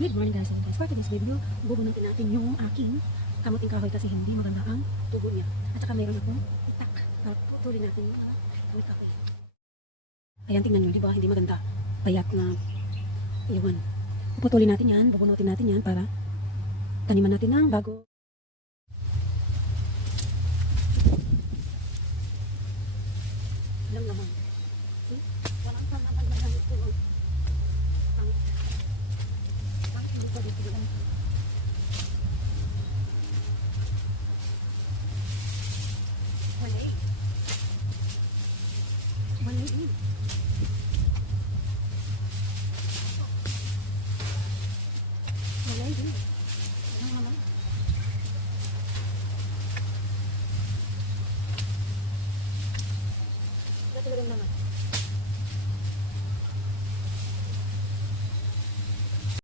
Good morning guys. So guys, for today's video, bubunutin natin yung aking kamuting kahoy kasi hindi maganda ang tubo niya. At saka mayroon akong itak. Putulin natin yung kamuting kahoy. Ayan, tingnan nyo, di ba? Hindi maganda. Payat na iwan. Puputulin natin yan, bubunutin natin yan para taniman natin ng bago. Ilang naman. See? Walang naman lang ito. Bakit hindi pa dito lang? Walay. Walay din. Walay din. Walang naman. Ito lang naman.